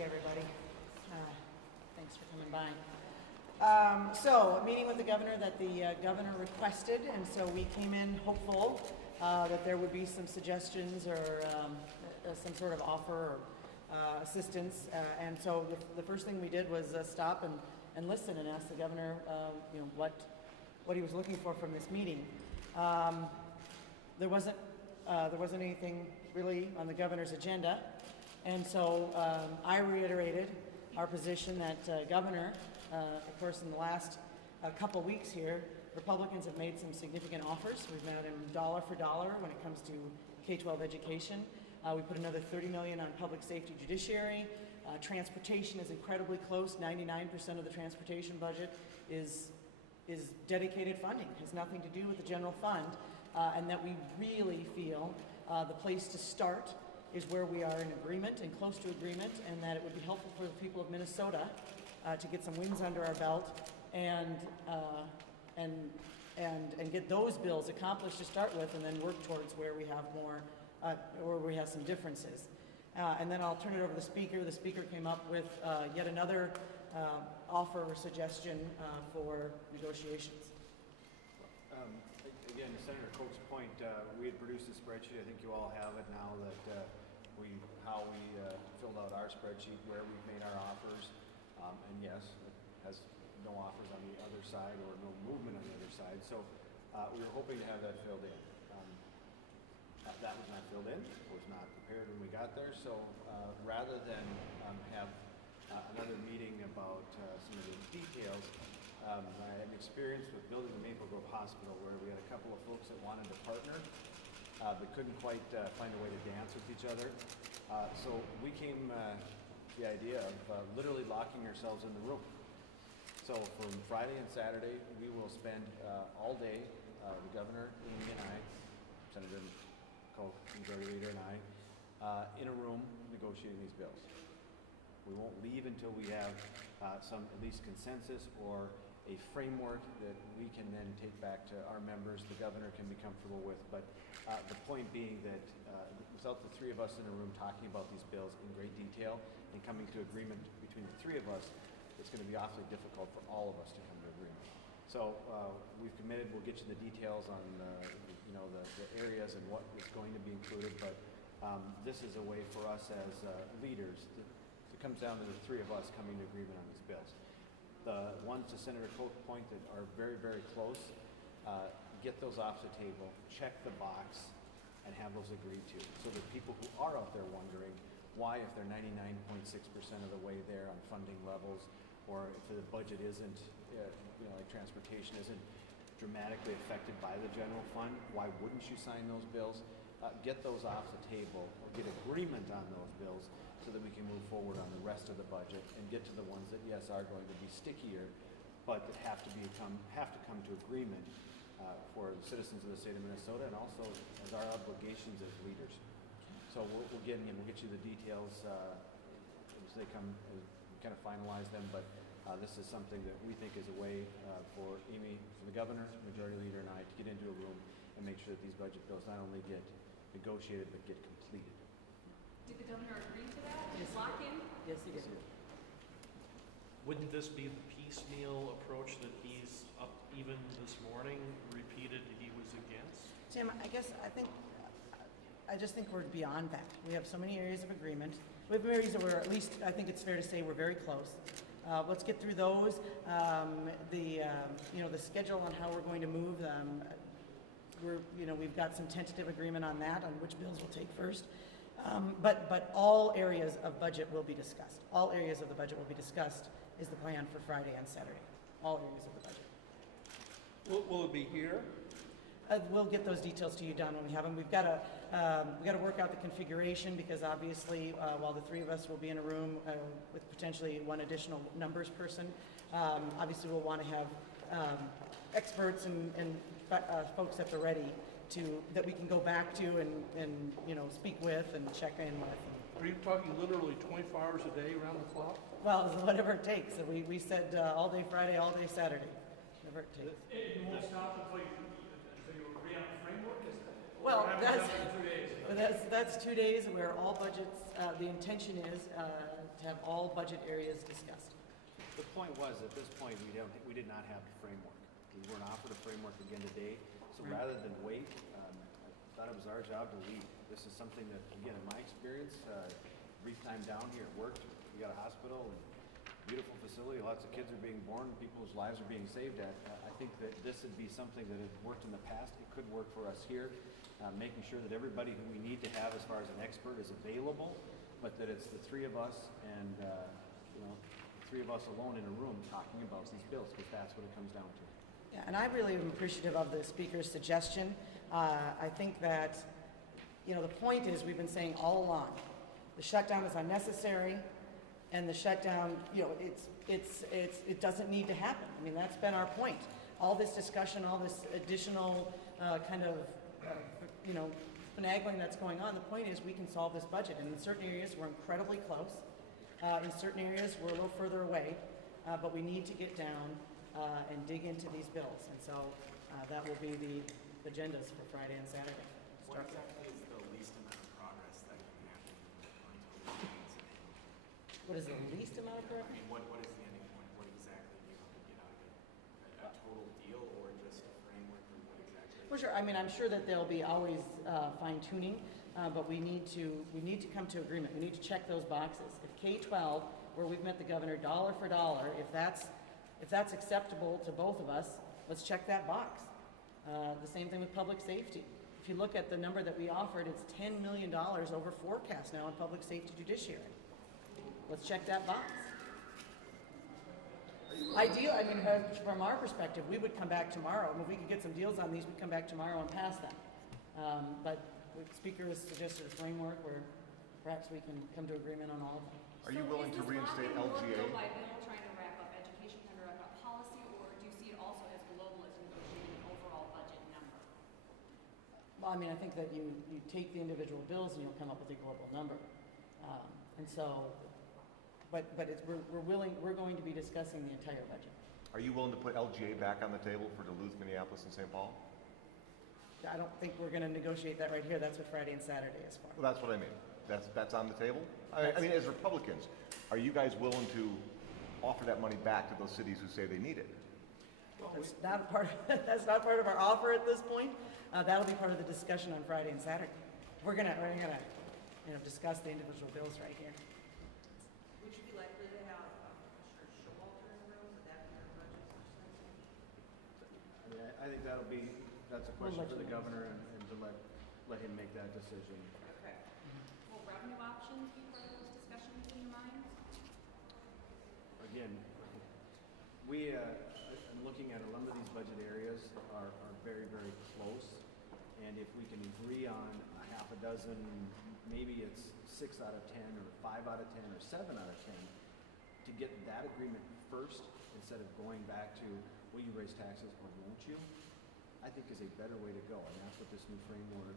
see everybody. Thanks for coming by. So, a meeting with the governor that the governor requested, and so we came in hopeful that there would be some suggestions or some sort of offer or assistance. And so the first thing we did was stop and listen and ask the governor, what he was looking for from this meeting. There wasn't anything really on the governor's agenda, and so I reiterated our position that governor, of course, in the last couple weeks here, Republicans have made some significant offers. We've met him dollar for dollar when it comes to K-12 education. We put another $30 million on public safety judiciary. Transportation is incredibly close. 99% of the transportation budget is dedicated funding. It has nothing to do with the general fund, and that we really feel the place to start is where we are in agreement and close to agreement, and that it would be helpful for the people of Minnesota to get some wins under our belt and get those bills accomplished to start with, and then work towards where we have more, where we have some differences. And then I'll turn it over to the speaker. The speaker came up with yet another offer or suggestion for negotiations. Again, to Senator Koch's point, we had produced a spreadsheet. I think you all have it now that how we filled out our spreadsheet, where we've made our offers. And yes, it has no offers on the other side or no movement on the other side. So we were hoping to have that filled in. That was not filled in, was not prepared when we got there. So rather than have another meeting about some of the details, I had an experience with building the Maple Grove Hospital where we had a couple of folks that wanted to partner but couldn't quite find a way to dance with each other. So we came to the idea of literally locking ourselves in the room. So from Friday and Saturday, we will spend all day, the governor, Amy, and I, Senator Koch, Majority Leader, and I, in a room negotiating these bills. We won't leave until we have some at least consensus or a framework that we can then take back to our members, the governor can be comfortable with. But the point being that without the three of us in a room talking about these bills in great detail and coming to agreement between the three of us, it's going to be awfully difficult for all of us to come to agreement. So we've committed, we'll get you the details on the areas and what is going to be included, but this is a way for us as leaders it comes down to the three of us coming to agreement on these bills. The ones to Senator Koch's point that are very, very close, get those off the table, check the box, and have those agreed to. So that people who are out there wondering why, if they're 99.6% of the way there on funding levels, or if the budget isn't, like transportation isn't dramatically affected by the general fund, why wouldn't you sign those bills? Get those off the table, or get agreement on those bills, so that we can move forward on the rest of the budget and get to the ones that, yes, are going to be stickier, but that have to come to agreement for the citizens of the state of Minnesota, and also as our obligations as leaders. So we'll get you the details as they come, as we kind of finalize them, but this is something that we think is a way for Amy, for the governor, Majority Leader, and I to get into a room and make sure that these budget bills not only get negotiated, but get completed. Did the governor agree to that? Yes, Lock in? Yes, he did. Wouldn't this be the piecemeal approach that he's up even this morning repeated he was against? Tim, I just think we're beyond that. We have so many areas of agreement. We have areas that we're, at least I think it's fair to say, we're very close. Let's get through those. The schedule on how we're going to move them. We've got some tentative agreement on that, on which bills we'll take first. But all areas of budget will be discussed. All areas of the budget will be discussed is the plan for Friday and Saturday. All areas of the budget. Will it be here? We'll get those details to you, Don, when we have them. We've got to work out the configuration, because obviously, while the three of us will be in a room with potentially one additional numbers person, obviously we'll want to have experts and folks at the ready that we can go back to and speak with and check in with. Are you talking literally 24 hours a day, around the clock? Well, whatever it takes. So we said all day Friday, all day Saturday, whatever it takes. You won't stop until you agree on a framework? Well, But that's 2 days where all budgets, the intention is to have all budget areas discussed. The point was, at this point, we did not have the framework. We weren't offered a framework again today, so Right. rather than wait, I thought it was our job to lead. This is something that, again, in my experience, brief time down here, it worked. We got a hospital, and beautiful facility, lots of kids are being born, people's lives are being saved at. I think that this would be something that had worked in the past. It could work for us here, making sure that everybody who we need to have as far as an expert is available, but that it's the three of us and, the three of us alone in a room talking about these bills, because that's what it comes down to. Yeah, and I really am appreciative of the speaker's suggestion. I think that, the point is, we've been saying all along, the shutdown is unnecessary, and the shutdown, it doesn't need to happen. I mean, that's been our point. All this discussion, all this additional finagling that's going on, the point is we can solve this budget. And in certain areas, we're incredibly close. In certain areas, we're a little further away, but we need to get down and dig into these bills. And so that will be the agendas for Friday and Saturday. What exactly is the least amount of progress that can happen until we get to What is the least amount of I progress? mean, what is the ending point? What exactly do you want to get out of it? A total deal or just a framework or what exactly? For sure. I mean, I'm sure that there'll be always fine tuning, but we need to come to agreement. We need to check those boxes. If K-12, where we've met the governor dollar for dollar, if that's acceptable to both of us, let's check that box. The same thing with public safety. If you look at the number that we offered, it's $10 million over forecast now in public safety judiciary. Let's check that box. From our perspective, we would come back tomorrow. If we could get some deals on these, we'd come back tomorrow and pass them. But the speaker has suggested a framework where perhaps we can come to agreement on all of them. Are you willing to reinstate So is this LGA? bill by bill trying to wrap up education, trying to wrap up policy, or do you see it also as global as negotiating an overall budget number? Well, I mean, I think that you take the individual bills and you'll come up with a global number. We're going to be discussing the entire budget. Are you willing to put LGA back on the table for Duluth, Minneapolis, and St. Paul? I don't think we're gonna negotiate that right here. That's what Friday and Saturday is for. Well, that's what I mean. That's on the table? I mean, as Republicans, are you guys willing to offer that money back to those cities who say they need it? That's not that's not part of our offer at this point. That'll be part of the discussion on Friday and Saturday. We're gonna discuss the individual bills right here. Would you be likely to have Commissioner Showalter in the room? Would that be your budget session? I mean, I think that's a We'll question let for you the know. governor and to let him make that decision. Okay. Will revenue options be part of those discussions in your minds? Again, I'm looking at a number of these budget areas are very, very close. And if we can agree on a half a dozen, maybe it's 6 out of 10 or 5 out of 10 or 7 out of 10, to get that agreement first instead of going back to, will you raise taxes or won't you? I think is a better way to go. And that's what this new framework,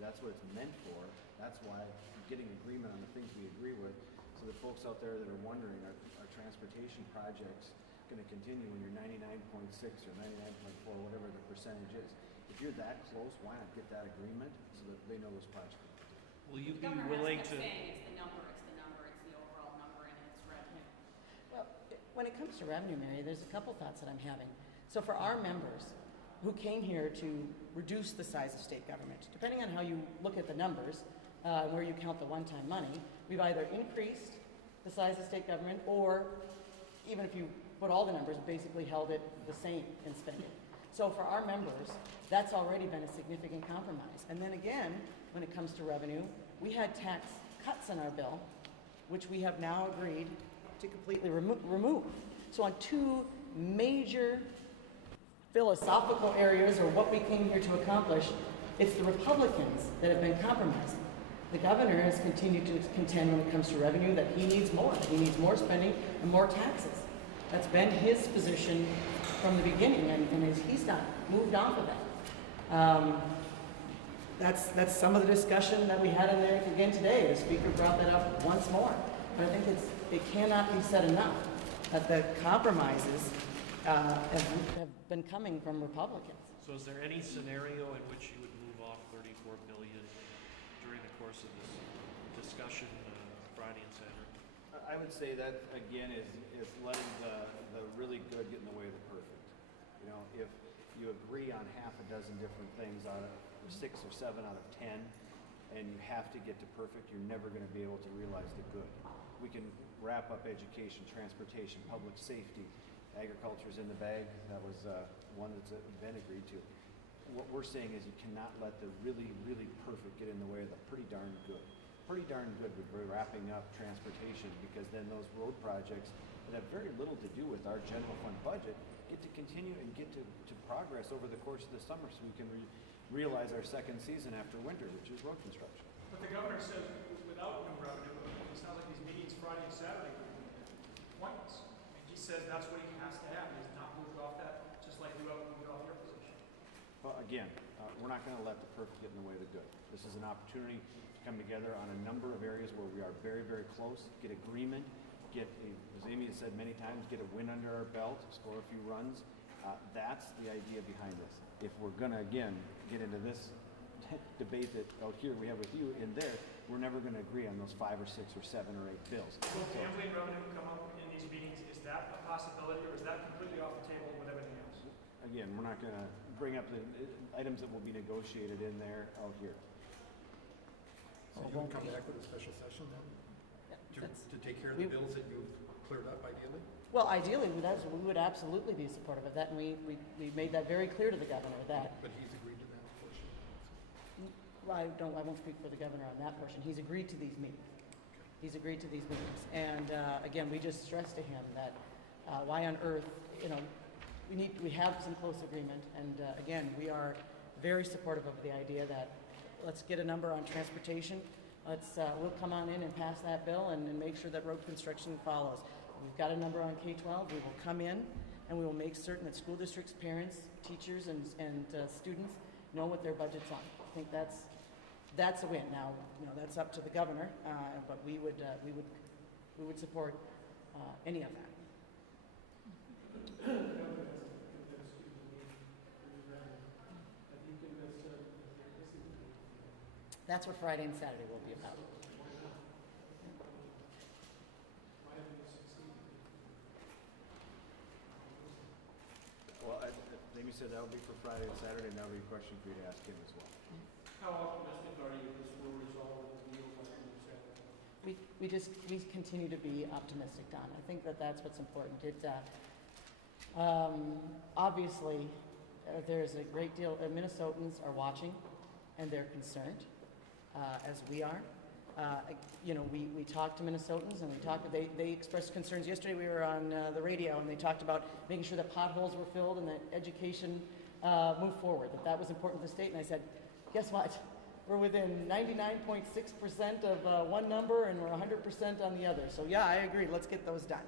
that's what it's meant for. That's why getting agreement on the things we agree with, so that folks out there that are wondering, are transportation projects going to continue when you're 99.6 or 99.4, whatever the percentage is? If you're that close, why not get that agreement so that they know those projects? Will you The be governor willing has to? kept saying it's the number, it's the overall number, and it's revenue. Well, when it comes to revenue, Mary, there's a couple thoughts that I'm having. So for our members who came here to reduce the size of state government, depending on how you look at the numbers, where you count the one-time money, we've either increased the size of state government, or even if you put all the numbers, basically held it the same in spending. So for our members, that's already been a significant compromise. And then again, when it comes to revenue, we had tax cuts in our bill, which we have now agreed to completely remove. So on two major philosophical areas, or what we came here to accomplish, it's the Republicans that have been compromising. The governor has continued to contend when it comes to revenue that he needs more. He needs more spending and more taxes. That's been his position from the beginning, and he's not moved off of that. That's some of the discussion that we had in there again today. The speaker brought that up once more. But I think it cannot be said enough that the compromises have been coming from Republicans. So is there any scenario in which you would move off $34 billion during course of this discussion Friday and Saturday? I would say that, again, is letting the really good get in the way of the perfect. You know, if you agree on half a dozen different things out of 6 or 7 out of 10, and you have to get to perfect, you're never going to be able to realize the good. We can wrap up education, transportation, public safety, agriculture's in the bag. That was one that's been agreed to. What we're saying is you cannot let the really, really perfect get in the way of the pretty darn good. Pretty darn good would be wrapping up transportation, because then those road projects that have very little to do with our general fund budget get to continue and get to progress over the course of the summer, so we can realize our second season after winter, which is road construction. But the governor says without new revenue, it sounds like these meetings Friday and Saturday are pointless. And he says that's what he has to have. He has not moved off that, just like you haven't moved off your position. Well, again, we're not going to let the perfect get in the way of the good. This is an opportunity to come together on a number of areas where we are very, very close, get agreement, get, as Amy has said many times, get a win under our belt, score a few runs. That's the idea behind this. If we're going to, again, get into this debate that out here we have with you in there, we're never going to agree on those 5 or 6 or 7 or 8 bills. Will gambling revenue come up in these meetings? Is that a possibility, or is that completely off the table with everything else? Again, we're not going to bring up the items that will be negotiated in there out here. So you would come back with a special session then? To take care of the bills that you've cleared up ideally? Well, ideally, we would absolutely be supportive of that, and we made that very clear to the governor that, But he's agreed to that portion. well, I won't speak for the governor on that portion. He's agreed to these meetings. He's agreed to these meetings. And again, we just stressed to him that why on earth, you know, we have some close agreement. And again, we are very supportive of the idea that let's get a number on transportation. We'll come on in and pass that bill and make sure that road construction follows. We've got a number on K-12. We will come in and we will make certain that school districts, parents, teachers, and students know what their budget's on. I think that's a win. Now, you know, that's up to the governor, but we would support any of that. That's what Friday and Saturday will be about. Well, Amy said that would be for Friday and Saturday, and that would be a question for you to ask him as well. How optimistic are you this will resolve the deal by the Saturday? We continue to be optimistic, Don. I think that's what's important. Obviously, there's a great deal. Minnesotans are watching, and they're concerned, as we are. You know, we talked to Minnesotans, and they expressed concerns. Yesterday we were on the radio, and they talked about making sure that potholes were filled and that education moved forward, that was important to the state. And I said, guess what? We're within 99.6% of one number, and we're 100% on the other. So yeah, I agree. Let's get those done.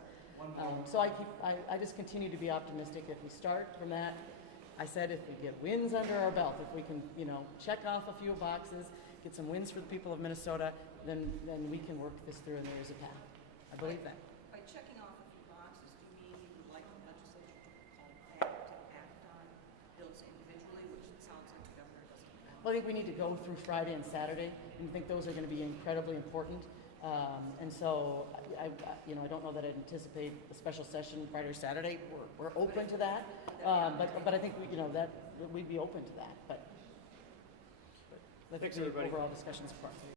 So I just continue to be optimistic. If we start from that, I said if we get wins under our belt, if we can, you know, check off a few boxes, get some wins for the people of Minnesota, then we can work this through, and there is a path. I believe that. By checking off a few boxes, do you mean you would like the legislature to call back to act on bills individually, which it sounds like the governor doesn't want? Well, I think we need to go through Friday and Saturday, and I think those are going to be incredibly important. And so, I don't know that I'd anticipate a special session Friday or Saturday. We're open to that, but I think that we'd be open to that. But I think the overall discussion's important.